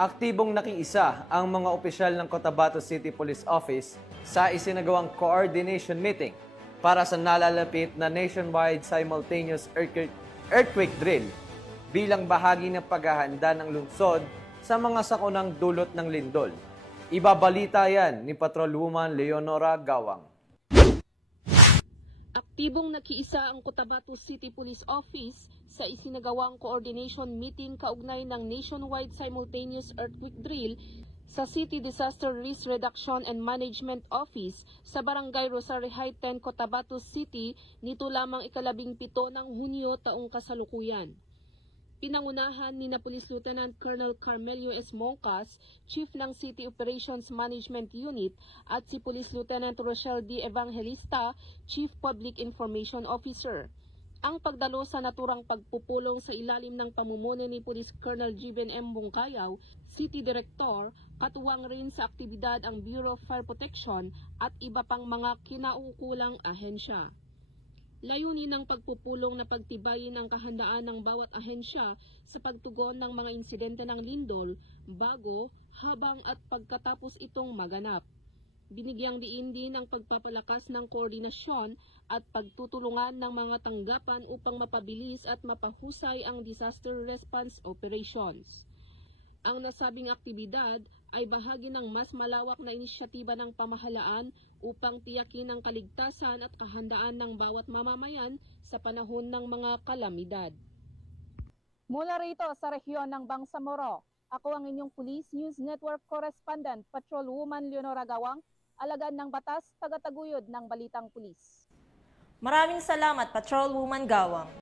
Aktibong nakiisa ang mga opisyal ng Cotabato City Police Office sa isinagawang coordination meeting para sa nalalapit na nationwide simultaneous earthquake drill bilang bahagi ng paghahanda ng lungsod sa mga sakunang dulot ng lindol. Ibabalita yan ni Patrolwoman Leonora Gawang. Aktibong nakiisa ang Cotabato City Police Office sa isinagawang coordination meeting kaugnay ng nationwide simultaneous earthquake drill sa City Disaster Risk Reduction and Management Office sa Barangay Rosario High 10, Cotabato City nito lamang ika-17 ng Hunyo taong kasalukuyan. Pinangunahan ni Police Lieutenant Colonel Carmelio S. Moncas, Chief ng City Operations Management Unit, at si Police Lieutenant Rochelle D. Evangelista, Chief Public Information Officer. Ang pagdalo sa naturang pagpupulong sa ilalim ng pamumuno ni Police Colonel Giben M. Bungkayaw, City Director, katuwang rin sa aktibidad ang Bureau of Fire Protection at iba pang mga kinaukulang ahensya. Layunin ng pagpupulong na pagtibayin ang kahandaan ng bawat ahensya sa pagtugon ng mga insidente ng lindol bago, habang at pagkatapos itong maganap. Binigyang diin din ang pagpapalakas ng koordinasyon at pagtutulungan ng mga tanggapan upang mapabilis at mapahusay ang disaster response operations. Ang nasabing aktibidad ay bahagi ng mas malawak na inisyatiba ng pamahalaan upang tiyakin ang kaligtasan at kahandaan ng bawat mamamayan sa panahon ng mga kalamidad. Mula rito sa rehiyon ng Bangsamoro, ako ang inyong Police News Network Correspondent, Patrolwoman Leonora Gawang, alagad ng batas, tagataguyod ng Balitang Pulis. Maraming salamat, Patrolwoman Gawang.